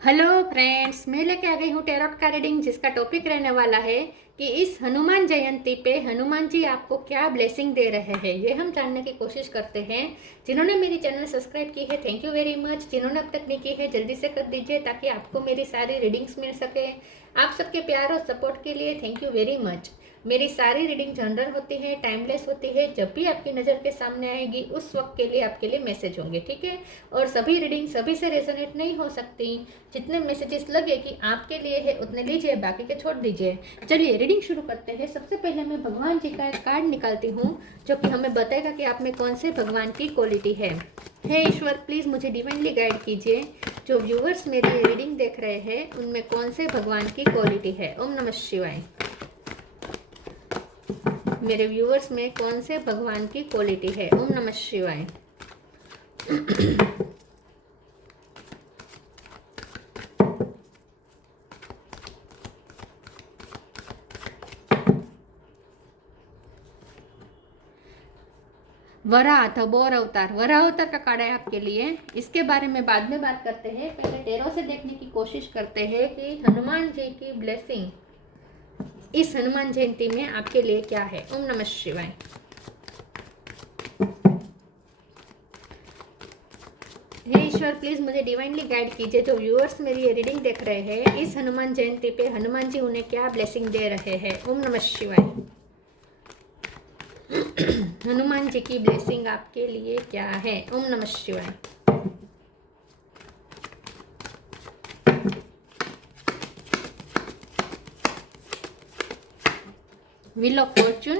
Hello friends, मैं लेके आ गई हूँ टैरोट का रीडिंग, जिसका टॉपिक रहने वाला है कि इस हनुमान जयंती पे हनुमान जी आपको क्या ब्लेसिंग दे रहे हैं। ये हम जानने की कोशिश करते हैं। जिन्होंने मेरी चैनल सब्सक्राइब की है, थैंक यू वेरी मच। जिन्होंने अब तक नहीं की है, जल्दी से कर दीजिए ताकि आपको मेरी सारी रीडिंग्स मिल सके। आप सबके प्यार और सपोर्ट के लिए थैंक यू वेरी मच। मेरी सारी रीडिंग जनरल होती है, टाइमलेस होती है। जब भी आपकी नज़र के सामने आएगी उस वक्त के लिए आपके लिए मैसेज होंगे, ठीक है। और सभी रीडिंग सभी से रेजोनेट नहीं हो सकती। जितने मैसेजेस लगे कि आपके लिए है उतने लीजिए, बाकी के छोड़ दीजिए। चलिए रीडिंग शुरू करते हैं। सबसे पहले मैं भगवान जी का एक कार्ड निकालती हूँ जो कि हमें बताएगा कि आप में कौन से भगवान की क्वालिटी है। हे ईश्वर, प्लीज़ मुझे डिवाइनली गाइड कीजिए। जो व्यूअर्स मेरी रीडिंग देख रहे हैं उनमें कौन से भगवान की क्वालिटी है। ओम नमः शिवाय। मेरे व्यूअर्स में कौन से भगवान की क्वालिटी है। ओम नमः शिवाय। वराह था बोर अवतार, वराह अवतार का कार्ड है आपके लिए। इसके बारे में बाद में बात करते हैं। पहले टेरो से देखने की कोशिश करते हैं कि हनुमान जी की ब्लेसिंग इस हनुमान जयंती में आपके लिए क्या है। ओम नमः शिवाय। हे ईश्वर, प्लीज मुझे डिवाइनली गाइड कीजिए। जो व्यूअर्स मेरी ये रीडिंग देख रहे हैं, इस हनुमान जयंती पे हनुमान जी उन्हें क्या ब्लेसिंग दे रहे हैं। ओम नमः शिवाय। हनुमान जी की ब्लेसिंग आपके लिए क्या है। ओम नमः शिवाय। Wheel of fortune,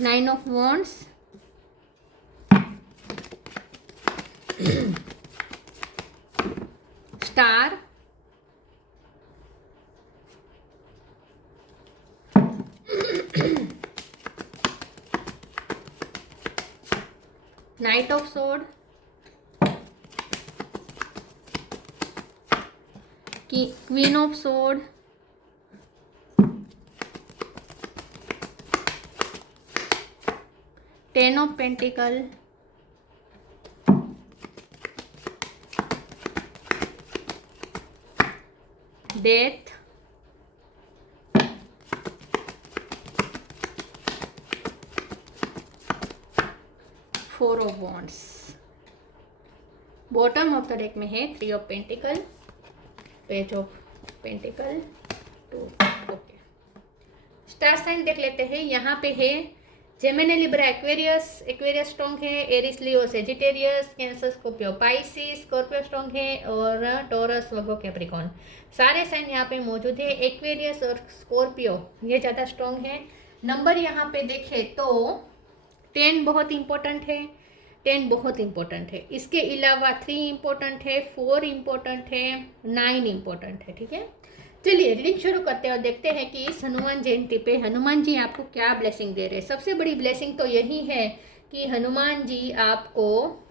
9 of wands, star, knight of sword, queen of sword, ten of pentacle, death, four of wands. Bottom of the deck में है 3 of pentacle, page of pentacle, 2। Okay, star sign देख लेते हैं। यहाँ पे है Gemini, Libra, Aquarius, Aquarius strong है। Aries, Leo, Sagittarius, cancer, Scorpio, Pisces, Scorpio strong है। और टॉरस, वर्गो, कैप्रिकॉर्न, सारे साइन यहाँ पे मौजूद है। एक्वेरियस और स्कॉर्पियो ये ज़्यादा स्ट्रॉन्ग है। नंबर यहाँ पे देखें तो 10 बहुत इंपॉर्टेंट है। 10 बहुत इंपॉर्टेंट है। इसके अलावा 3 इंपॉर्टेंट है, 4 इंपॉर्टेंट है, 9 इंपॉर्टेंट है, ठीक है। चलिए रीडिंग शुरू करते हैं और देखते हैं कि इस हनुमान जयंती पे हनुमान जी आपको क्या ब्लेसिंग दे रहे हैं। सबसे बड़ी ब्लेसिंग तो यही है कि हनुमान जी आपको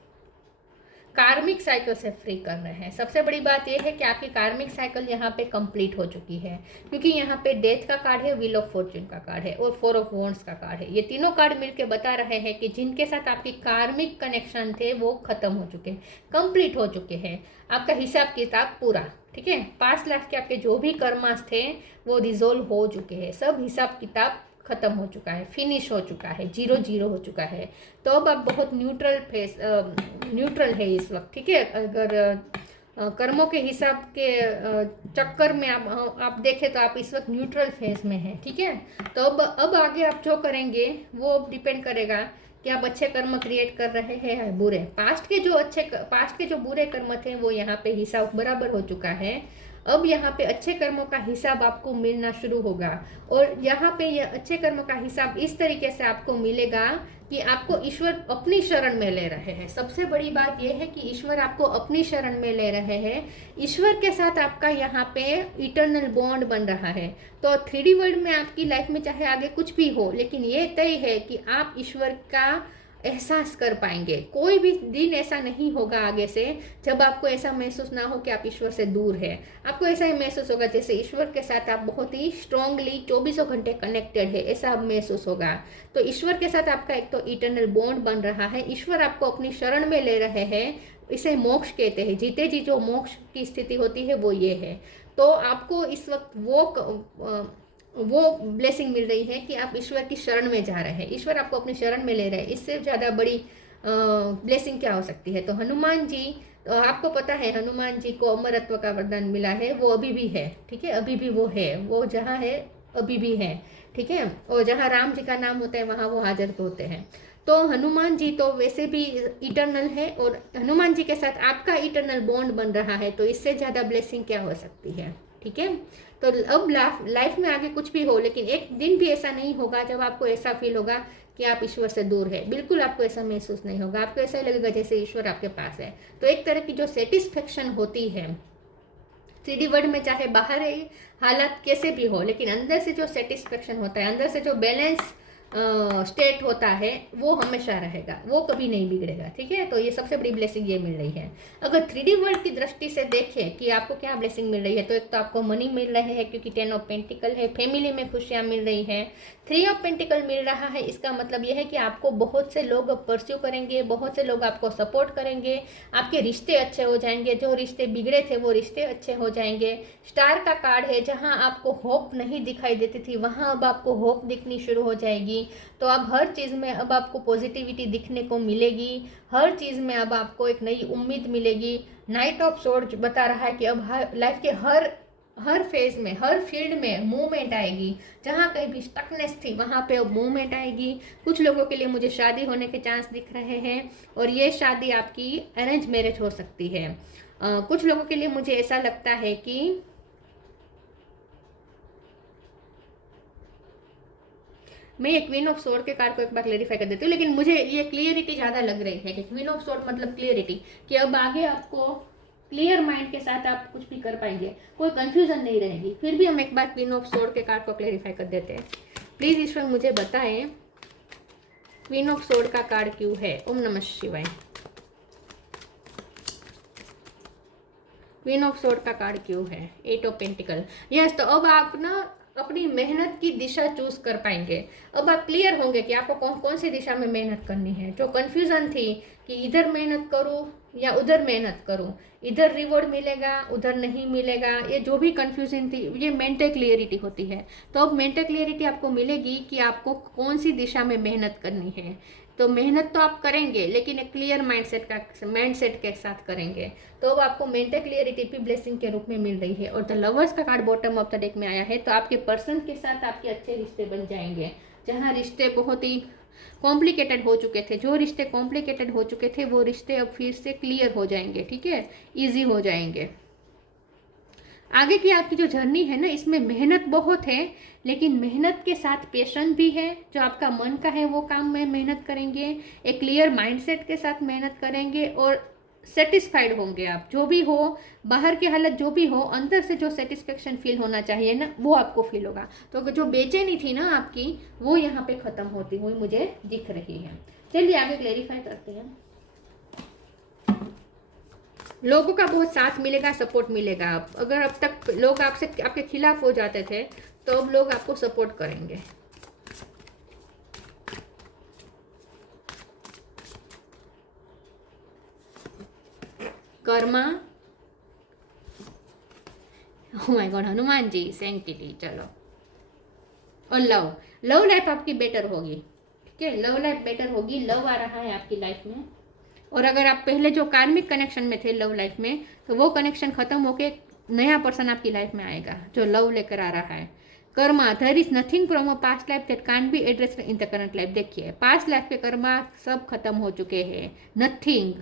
कार्मिक साइकिल से फ्री कर रहे हैं। सबसे बड़ी बात यह है कि आपकी कार्मिक साइकिल यहाँ पे कंप्लीट हो चुकी है, क्योंकि यहाँ पे डेथ का कार्ड है, व्हील ऑफ फॉर्चून का कार्ड है और 4 ऑफ वॉन्ड्स का कार्ड है। ये तीनों कार्ड मिलके बता रहे हैं कि जिनके साथ आपकी कार्मिक कनेक्शन थे वो खत्म हो चुके हैं, कंप्लीट हो चुके हैं। आपका हिसाब किताब पूरा, ठीक है। 5 लाख के आपके जो भी कर्मास थे वो रिजोल्व हो चुके हैं। सब हिसाब किताब खत्म हो चुका है, फिनिश हो चुका है, 0-0 हो चुका है। तो अब आप बहुत न्यूट्रल है इस वक्त, ठीक है। अगर कर्मों के हिसाब के चक्कर में आप देखें तो आप इस वक्त न्यूट्रल फेज में हैं, ठीक है। तो अब आगे आप जो करेंगे वो अब डिपेंड करेगा कि आप अच्छे कर्म क्रिएट कर रहे हैं या बुरे। पास्ट के जो बुरे कर्म थे वो यहाँ पे हिसाब बराबर हो चुका है। अब यहाँ पे अच्छे कर्मों का हिसाब आपको मिलना शुरू होगा। और यहाँ पे ये अच्छे कर्मों का हिसाब इस तरीके से आपको मिलेगा कि आपको ईश्वर अपनी शरण में ले रहे हैं। सबसे बड़ी बात यह है कि ईश्वर आपको अपनी शरण में ले रहे हैं। ईश्वर के साथ आपका यहाँ पे इटर्नल बॉन्ड बन रहा है। तो 3D वर्ल्ड में आपकी लाइफ में चाहे आगे कुछ भी हो, लेकिन ये तय है कि आप ईश्वर का एहसास कर पाएंगे। कोई भी दिन ऐसा नहीं होगा आगे से जब आपको ऐसा महसूस ना हो कि आप ईश्वर से दूर है। आपको ऐसा ही महसूस होगा जैसे ईश्वर के साथ आप बहुत ही स्ट्रांगली 24 घंटे कनेक्टेड है, ऐसा महसूस होगा। तो ईश्वर के साथ आपका एक तो इटर्नल बॉन्ड बन रहा है, ईश्वर आपको अपनी शरण में ले रहे हैं, इसे मोक्ष कहते हैं। जीते जी जो मोक्ष की स्थिति होती है वो ये है। तो आपको इस वक्त वो ब्लेसिंग मिल रही है कि आप ईश्वर की शरण में जा रहे हैं, ईश्वर आपको अपनी शरण में ले रहे हैं। इससे ज़्यादा बड़ी ब्लेसिंग क्या हो सकती है। तो हनुमान जी, तो आपको पता है हनुमान जी को अमरत्व का वरदान मिला है, वो अभी भी है, ठीक है, अभी भी वो है, वो जहाँ है अभी भी है, ठीक है। और जहाँ राम जी का नाम होता है वहाँ वो हाजिर होते हैं। तो हनुमान जी तो वैसे भी इटर्नल है और हनुमान जी के साथ आपका इटर्नल बॉन्ड बन रहा है, तो इससे ज़्यादा ब्लेसिंग क्या हो सकती है, ठीक है। तो अब लाइफ में आगे कुछ भी हो, लेकिन एक दिन भी ऐसा नहीं होगा जब आपको ऐसा फील होगा कि आप ईश्वर से दूर है। बिल्कुल आपको ऐसा महसूस नहीं होगा, आपको ऐसा लगेगा जैसे ईश्वर आपके पास है। तो एक तरह की जो सेटिस्फेक्शन होती है 3D वर्ल्ड में, चाहे बाहर हालात कैसे भी हो, लेकिन अंदर से जो सेटिस्फेक्शन होता है, अंदर से जो बैलेंस स्टेट होता है, वो हमेशा रहेगा, वो कभी नहीं बिगड़ेगा, ठीक है। तो ये सबसे बड़ी ब्लेसिंग ये मिल रही है। अगर 3D वर्ल्ड की दृष्टि से देखें कि आपको क्या ब्लेसिंग मिल रही है, तो एक तो आपको मनी मिल रहे हैं क्योंकि 10 ऑफ पेंटिकल है, फैमिली में खुशियाँ मिल रही हैं, 3 ऑफ पेंटिकल मिल रहा है। इसका मतलब यह है कि आपको बहुत से लोग परस्यू करेंगे, बहुत से लोग आपको सपोर्ट करेंगे, आपके रिश्ते अच्छे हो जाएंगे, जो रिश्ते बिगड़े थे वो रिश्ते अच्छे हो जाएंगे। स्टार का कार्ड है, जहाँ आपको होप नहीं दिखाई देती थी वहाँ अब आपको होप दिखनी शुरू हो जाएगी। तो अब हर चीज़ में अब आपको पॉजिटिविटी दिखने को मिलेगी, हर चीज़ में अब आपको एक नई उम्मीद मिलेगी। नाइट ऑफ सोर्ड बता रहा है कि अब लाइफ के हर फेज में, हर फील्ड में मूवमेंट आएगी। जहाँ कहीं भी स्टकनेस थी वहाँ पे अब मूवमेंट आएगी। कुछ लोगों के लिए मुझे शादी होने के चांस दिख रहे हैं और ये शादी आपकी अरेंज मैरिज हो सकती है। कुछ लोगों के लिए मुझे ऐसा लगता है कि मैं ये क्वीन ऑफ सोर्ड के कार्ड को एक बार क्लेरिफाई कर देती हूँ, लेकिन मुझे ये क्लियरिटी ज़्यादा लग रही है कि क्वीन ऑफ सोर्ड मतलब क्लियरिटी, कि अब आगे आपको क्लियर माइंड के साथ आप कुछ भी कर पाएंगे, कोई कंफ्यूजन नहीं रहेगी। फिर भी हम एक बार क्वीन ऑफ सोर्ड के कार्ड को क्लेरिफाई कर देते हैं। प्लीज़ ईश्वर मुझे बताएं क्वीन ऑफ सोर्ड का कार्ड क्यों है। ओम नमः शिवाय। क्वीन ऑफ सोर्ड का कार्ड क्यों है। 8 ऑफ पेंटिकल। यस, तो अब आप ना अपनी मेहनत की दिशा चूज कर पाएंगे। अब आप क्लियर होंगे कि आपको कौन कौन सी दिशा में मेहनत करनी है। जो कंफ्यूजन थी कि इधर मेहनत करूं या उधर मेहनत करूं, इधर रिवॉर्ड मिलेगा उधर नहीं मिलेगा, ये जो भी कंफ्यूजन थी, ये मेंटल क्लियरिटी होती है। तो अब मेंटल क्लियरिटी आपको मिलेगी कि आपको कौन सी दिशा में मेहनत करनी है। तो मेहनत तो आप करेंगे लेकिन एक क्लियर माइंडसेट के साथ करेंगे। तो अब आपको मेंटल क्लियरिटी भी ब्लेसिंग के रूप में मिल रही है। और द लवर्स का card bottom of the deck में आया है। तो आपके पर्सन के साथ आपके अच्छे रिश्ते बन जाएंगे। जहाँ रिश्ते बहुत ही कॉम्प्लिकेटेड हो चुके थे, जो रिश्ते कॉम्प्लिकेटेड हो चुके थे वो रिश्ते अब फिर से क्लियर हो जाएंगे, ठीक है, ईजी हो जाएंगे। आगे की आपकी जो जर्नी है ना, इसमें मेहनत बहुत है, लेकिन मेहनत के साथ पेशेंस भी है। जो आपका मन का है वो काम में मेहनत करेंगे, एक क्लियर माइंडसेट के साथ मेहनत करेंगे और सेटिस्फाइड होंगे आप। जो भी हो, बाहर की हालत जो भी हो, अंदर से जो सेटिस्फेक्शन फील होना चाहिए ना, वो आपको फील होगा। तो जो बेचैनी थी ना आपकी, वो यहाँ पे ख़त्म होती हुई मुझे दिख रही है। चलिए आगे क्लेरिफाई करते हैं। लोगों का बहुत साथ मिलेगा, सपोर्ट मिलेगा। अगर अब तक लोग आपसे आपके खिलाफ हो जाते थे, तो अब लोग आपको सपोर्ट करेंगे। Karma, oh my God, Hanuman ji, sanctity. चलो, और लव लाइफ आपकी बेटर होगी, ठीक है, लव लाइफ बेटर होगी। लव आ रहा है आपकी लाइफ में। और अगर आप पहले जो कार्मिक कनेक्शन में थे लव लाइफ में, तो वो कनेक्शन खत्म होके नया पर्सन आपकी लाइफ में आएगा जो लव लेकर आ रहा है। Karma, there is nothing from a past life that can't be addressed in the current life. देखिए, पास्ट लाइफ के कर्मा सब खत्म हो चुके हैं। Nothing,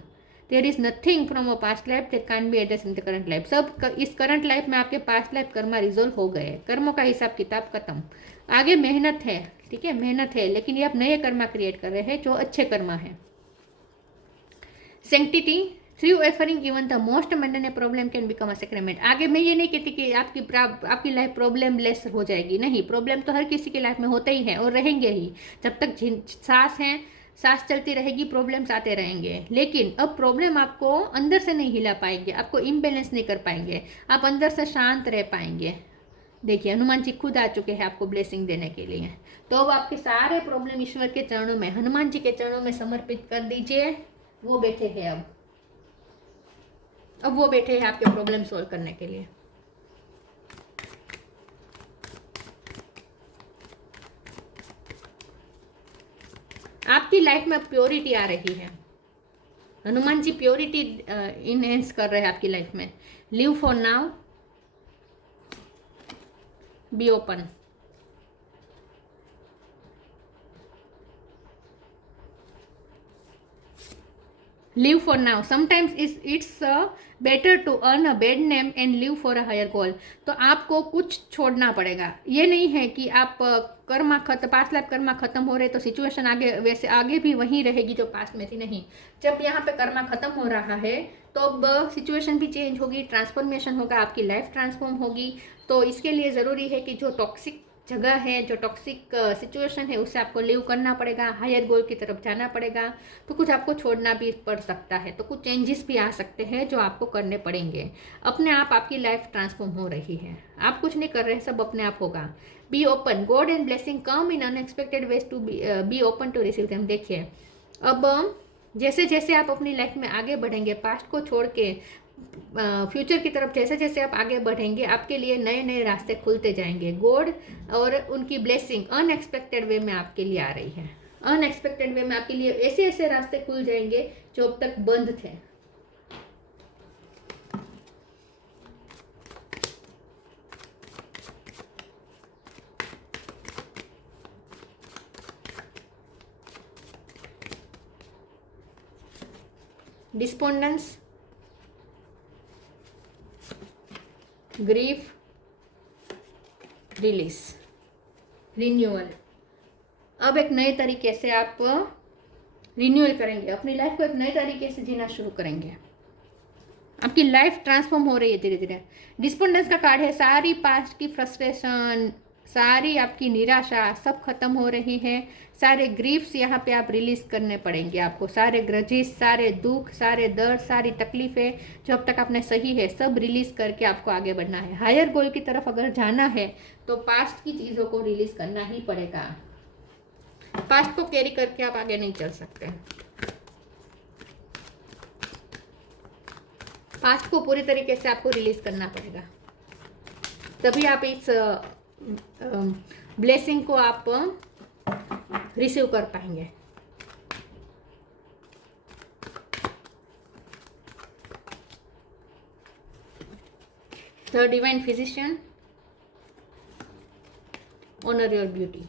there is nothing from a past life that can't be addressed in the current life. सब इस current life में आपके पास्ट लाइफ कर्मा रिजोल्व हो गए। कर्मों का हिसाब किताब खत्म। आगे मेहनत है, ठीक है, मेहनत है, लेकिन ये आप नए कर्मा क्रिएट कर रहे हैं जो अच्छे कर्मा है। Sanctity, through offering even the most mundane problem can become a sacrament. आगे मैं ये नहीं कहती कि आपकी लाइफ प्रॉब्लम लेस हो जाएगी, नहीं, प्रॉब्लम तो हर किसी की लाइफ में होते ही हैं और रहेंगे ही। जब तक सांस है, सांस चलती रहेगी, प्रॉब्लम्स आते रहेंगे, लेकिन अब प्रॉब्लम आपको अंदर से नहीं हिला पाएंगे, आपको इम्बेलेंस नहीं कर पाएंगे, आप अंदर से शांत रह पाएंगे। देखिए हनुमान जी खुद आ चुके हैं आपको ब्लेसिंग देने के लिए। तो अब आपके सारे प्रॉब्लम ईश्वर के चरणों में, हनुमान जी के चरणों में समर्पित कर दीजिए। वो बैठे हैं अब वो बैठे हैं आपके प्रॉब्लम सॉल्व करने के लिए। आपकी लाइफ में प्योरिटी आ रही है, हनुमान जी प्योरिटी इनहेंस कर रहे हैं आपकी लाइफ में। Live for now, be open. Live for now, sometimes it's better to earn a bad name and live for a higher goal. तो आपको कुछ छोड़ना पड़ेगा। ये नहीं है कि आप कर्मा खत्म, 5 लाख कर्मा खत्म हो रहे तो सिचुएशन आगे वैसे आगे भी वहीं रहेगी जो पास्ट में थी, नहीं। जब यहाँ पे कर्मा खत्म हो रहा है तो अब सिचुएशन भी चेंज होगी, ट्रांसफॉर्मेशन होगा, आपकी लाइफ ट्रांसफॉर्म होगी। तो इसके लिए ज़रूरी है कि जो टॉक्सिक जगह है, जो टॉक्सिक सिचुएशन है, उससे आपको लीव करना पड़ेगा, हायर गोल की तरफ जाना पड़ेगा। तो कुछ आपको छोड़ना भी पड़ सकता है, तो कुछ चेंजेस भी आ सकते हैं जो आपको करने पड़ेंगे। अपने आप आपकी लाइफ ट्रांसफॉर्म हो रही है, आप कुछ नहीं कर रहे, सब अपने आप होगा। Be open, God and blessing come in unexpected ways to be open to receive them. देखिए अब जैसे जैसे आप अपनी लाइफ में आगे बढ़ेंगे, पास्ट को छोड़ के फ्यूचर की तरफ जैसे जैसे आप आगे बढ़ेंगे, आपके लिए नए नए रास्ते खुलते जाएंगे। गॉड और उनकी ब्लेसिंग अनएक्सपेक्टेड वे में आपके लिए आ रही है। अनएक्सपेक्टेड वे में आपके लिए ऐसे ऐसे रास्ते खुल जाएंगे जो अब तक बंद थे। Despondence, grief, release, renewal. अब एक नए तरीके से आप रिन्यूअल करेंगे, अपनी लाइफ को एक नए तरीके से जीना शुरू करेंगे। आपकी लाइफ ट्रांसफॉर्म हो रही है धीरे धीरे। डिस्पोंडेंस का कार्ड है, सारी पास्ट की फ्रस्ट्रेशन, सारी आपकी निराशा सब खत्म हो रही है। सारे ग्रीफ्स यहाँ पे आप रिलीज करने पड़ेंगे आपको, सारे ग्रजेस, सारे दुख, सारे दर्द, सारी तकलीफें जो अब तक आपने सही है, सब रिलीज करके आपको आगे बढ़ना है। हायर गोल की तरफ अगर जाना है तो पास्ट की चीज़ों को रिलीज करना ही पड़ेगा। पास्ट को कैरी करके आप आगे नहीं चल सकते। पास्ट को पूरी तरीके से आपको रिलीज करना पड़ेगा, तभी आप इस ब्लेसिंग को आप रिसीव कर पाएंगे। The divine physician, honour your beauty.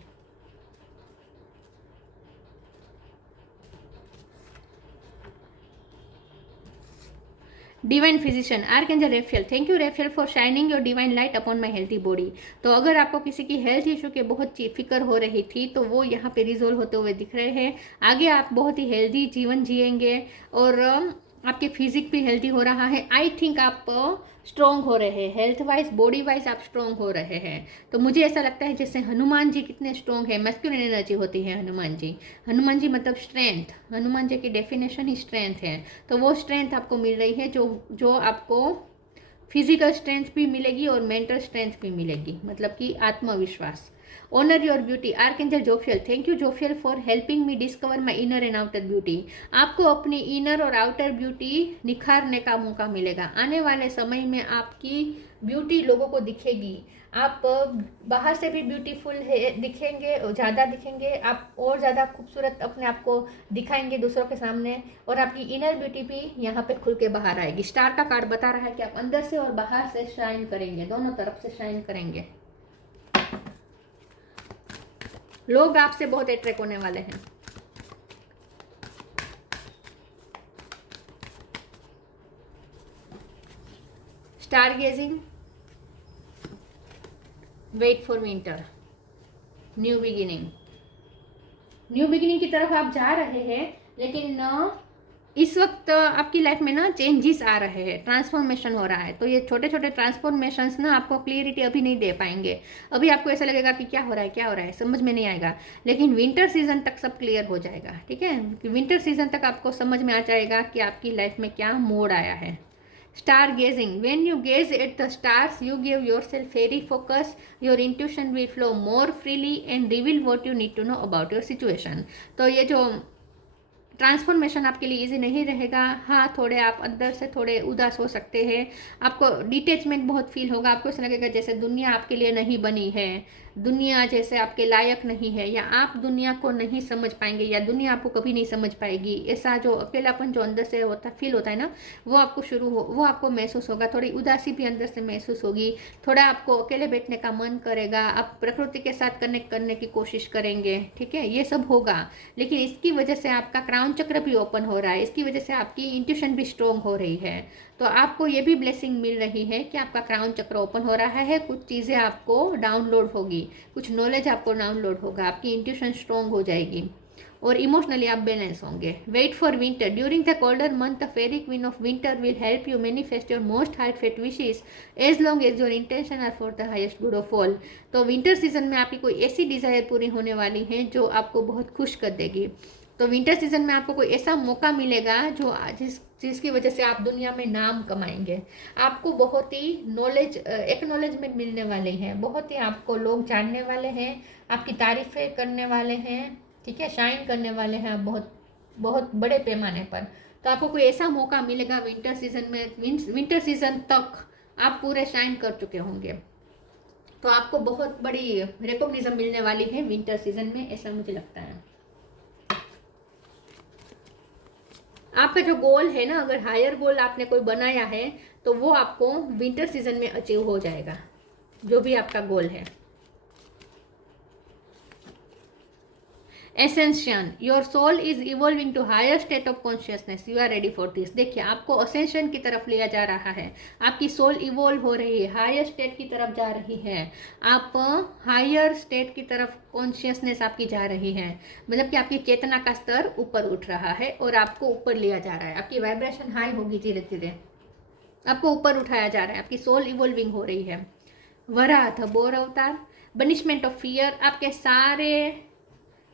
Divine physician, archangel Raphael, thank you Raphael for shining your divine light upon my healthy body. तो अगर आपको किसी की हेल्थ इशू की बहुत फिक्र हो रही थी तो वो यहाँ पे रिजोल्व होते हुए दिख रहे हैं। आगे आप बहुत ही हेल्दी जीवन जिएंगे और आपके फिजिक भी हेल्दी हो रहा है। आई थिंक आप स्ट्रॉन्ग हो रहे हैं, हेल्थ वाइज, बॉडी वाइज आप स्ट्रॉन्ग हो रहे हैं। तो मुझे ऐसा लगता है जैसे हनुमान जी कितने स्ट्रॉन्ग है, मैस्कुलिन एनर्जी होती है हनुमान जी। हनुमान जी मतलब स्ट्रेंथ, हनुमान जी की डेफिनेशन ही स्ट्रेंथ है। तो वो स्ट्रेंथ आपको मिल रही है, जो आपको फिजिकल स्ट्रेंथ भी मिलेगी और मेंटल स्ट्रेंथ भी मिलेगी, मतलब कि आत्मविश्वास। Honour your beauty, archangel Jophiel, thank you Jophiel for helping me discover my inner and outer beauty. आपको अपनी इनर और आउटर ब्यूटी निखारने का मौका मिलेगा। आने वाले समय में आपकी ब्यूटी लोगों को दिखेगी, आप बाहर से भी ब्यूटीफुल है दिखेंगे, ज़्यादा दिखेंगे, आप और ज़्यादा खूबसूरत अपने आप को दिखाएंगे दूसरों के सामने, और आपकी इनर ब्यूटी भी यहाँ पे खुल के बाहर आएगी। स्टार का कार्ड बता रहा है कि आप अंदर से और बाहर से शाइन करेंगे, दोनों तरफ से शाइन करेंगे। लोग आपसे बहुत अट्रैक्ट होने वाले हैं। Stargazing, wait for winter, new beginning. New beginning की तरफ आप जा रहे हैं, लेकिन इस वक्त आपकी लाइफ में ना चेंजेस आ रहे हैं, ट्रांसफॉर्मेशन हो रहा है। तो ये छोटे छोटे ट्रांसफॉर्मेशंस ना आपको क्लियरिटी अभी नहीं दे पाएंगे। अभी आपको ऐसा लगेगा कि क्या हो रहा है, क्या हो रहा है, समझ में नहीं आएगा। लेकिन विंटर सीजन तक सब क्लियर हो जाएगा, ठीक है। विंटर सीजन तक आपको समझ में आ जाएगा कि आपकी लाइफ में क्या मोड़ आया है। Stargazing, when you gaze at the stars you give yourself very focus, your intuition will flow more freely and reveal what you need to know about your situation. तो ये जो transformation आपके लिए easy नहीं रहेगा। हाँ, थोड़े आप अंदर से थोड़े उदास हो सकते हैं, आपको डिटैचमेंट बहुत फील होगा, आपको ऐसा लगेगा जैसे दुनिया आपके लिए नहीं बनी है, दुनिया जैसे आपके लायक नहीं है, या आप दुनिया को नहीं समझ पाएंगे, या दुनिया आपको कभी नहीं समझ पाएगी। ऐसा जो अकेलापन जो अंदर से होता फील होता है ना, वो आपको महसूस होगा। थोड़ी उदासी भी अंदर से महसूस होगी, थोड़ा आपको अकेले बैठने का मन करेगा, आप प्रकृति के साथ कनेक्ट करने की कोशिश करेंगे, ठीक है, ये सब होगा। लेकिन इसकी वजह से आपका क्राउन चक्र भी ओपन हो रहा है, इसकी वजह से आपकी इंट्यूशन भी स्ट्रोंग हो रही है। तो आपको ये भी ब्लेसिंग मिल रही है कि आपका क्राउन चक्र ओपन हो रहा है, कुछ चीज़ें आपको डाउनलोड होगी, कुछ नॉलेज आपको डाउनलोड होगा, आपकी इंट्यूशन स्ट्रोंग हो जाएगी और इमोशनली आप बैलेंस होंगे। Wait for winter, during the colder month the fairy queen of winter will help you manifest your most heartfelt wishes as long as your intention are for the highest good of all. तो winter season में आपकी कोई ऐसी desire पूरी होने वाली है जो आपको बहुत खुश कर देगी। तो विंटर सीजन में आपको कोई ऐसा मौका मिलेगा जो जिसकी वजह से आप दुनिया में नाम कमाएंगे। आपको बहुत ही एक्नॉलेजमेंट मिलने वाले हैं, बहुत ही आपको लोग जानने वाले हैं, आपकी तारीफें करने वाले हैं, ठीक है, शाइन करने वाले हैं आप बहुत बहुत बड़े पैमाने पर। तो आपको कोई ऐसा मौका मिलेगा विंटर सीजन में, विंटर सीजन तक आप पूरे शाइन कर चुके होंगे, तो आपको बहुत बड़ी रिकॉग्निशन मिलने वाली है विंटर सीजन में, ऐसा मुझे लगता है। आपका जो गोल है ना, अगर हायर गोल आपने कोई बनाया है तो वो आपको विंटर सीजन में अचीव हो जाएगा, जो भी आपका गोल है। Ascension, your soul is evolving to higher state of consciousness, you are ready for this. देखिए, आपको असेंशन की तरफ लिया जा रहा है, आपकी सोल इवॉल्व हो रही है, हायर स्टेट की तरफ जा रही है, आप हायर स्टेट की तरफ कॉन्शियसनेस आपकी जा रही है, मतलब कि आपकी चेतना का स्तर ऊपर उठ रहा है और आपको ऊपर लिया जा रहा है, आपकी वाइब्रेशन हाई होगी, धीरे धीरे आपको ऊपर उठाया जा रहा है, आपकी सोल इवॉल्विंग हो रही है। वराह, बोर अवतार, बनिशमेंट ऑफ फियर, आपके सारे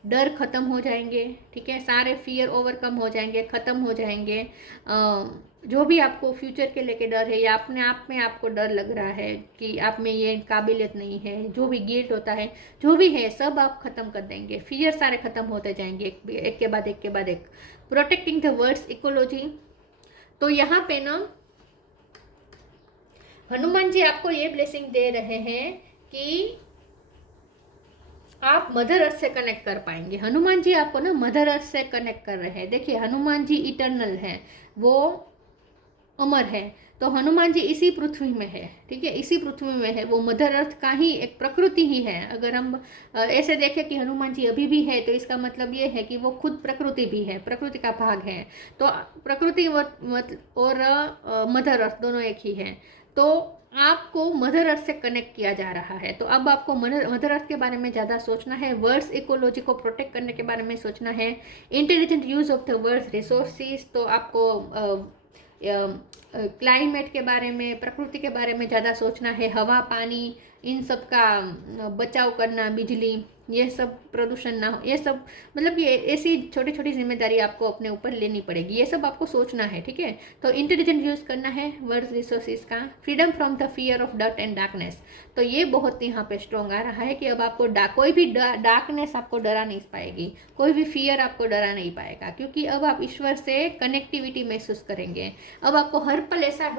डर खत्म हो जाएंगे, ठीक है, सारे फियर ओवरकम हो जाएंगे, ख़त्म हो जाएंगे। जो भी आपको फ्यूचर के लेके डर है, या अपने आप में आपको डर लग रहा है कि आप में ये काबिलियत नहीं है, जो भी गिल्ट होता है, जो भी है, सब आप ख़त्म कर देंगे, फियर सारे ख़त्म होते जाएंगे एक के बाद एक के बाद एक। प्रोटेक्टिंग द वर्ड्स इकोलॉजी, तो यहाँ पे ना हनुमान जी आपको ये ब्लेसिंग दे रहे हैं कि आप मदर अर्थ से कनेक्ट कर पाएंगे। हनुमान जी आपको ना मदर अर्थ से कनेक्ट कर रहे हैं। देखिए, हनुमान जी इटर्नल है, वो अमर है, तो हनुमान जी इसी पृथ्वी में है, ठीक है, इसी पृथ्वी में है, वो मदर अर्थ का ही एक प्रकृति ही है। अगर हम ऐसे देखें कि हनुमान जी अभी भी है, तो इसका मतलब ये है कि वो खुद प्रकृति भी है, प्रकृति का भाग है। तो प्रकृति और मदर अर्थ दोनों एक ही है। तो आपको मदर अर्थ से कनेक्ट किया जा रहा है। तो अब आपको मदर अर्थ के बारे में ज़्यादा सोचना है, वर्ड्स इकोलॉजी को प्रोटेक्ट करने के बारे में सोचना है, intelligent use of the words resources, तो आपको क्लाइमेट के बारे में, प्रकृति के बारे में ज़्यादा सोचना है, हवा पानी इन सब का बचाव करना, बिजली, ये सब प्रदूषण ना हो, ये सब मतलब ये ऐसी छोटी छोटी जिम्मेदारी आपको अपने ऊपर लेनी पड़ेगी, ये सब आपको सोचना है, ठीक है। तो इंटेलिजेंट यूज़ करना है वर्ड्स रिसोर्सेज का। Freedom from the fear of dirt and darkness, तो ये बहुत यहाँ पे स्ट्रॉन्ग आ रहा है कि अब आपको कोई भी डार्कनेस आपको डरा नहीं पाएगी, कोई भी फियर आपको डरा नहीं पाएगा, क्योंकि अब आप ईश्वर से कनेक्टिविटी महसूस करेंगे। अब आपको हर पल ऐसा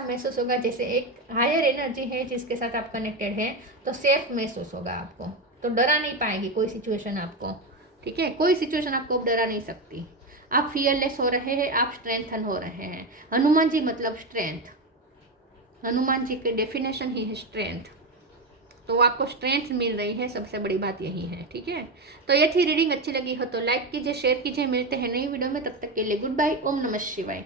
महसूस होगा जैसे एक हायर एनर्जी है जिसके साथ आप कनेक्टेड हैं, तो सेफ महसूस होगा आपको, तो डरा नहीं पाएगी कोई सिचुएशन आपको, ठीक है, कोई सिचुएशन आपको डरा नहीं सकती। आप फियरलेस हो रहे हैं, आप स्ट्रेंथन हो रहे हैं। हनुमान जी मतलब स्ट्रेंथ, हनुमान जी की डेफिनेशन ही है स्ट्रेंथ, तो आपको स्ट्रेंथ मिल रही है, सबसे बड़ी बात यही है, ठीक है। तो ये थी रीडिंग, अच्छी लगी हो तो लाइक कीजिए, शेयर कीजिए, मिलते हैं नई वीडियो में, तब तक के लिए गुड बाय, ओम नमः शिवाय।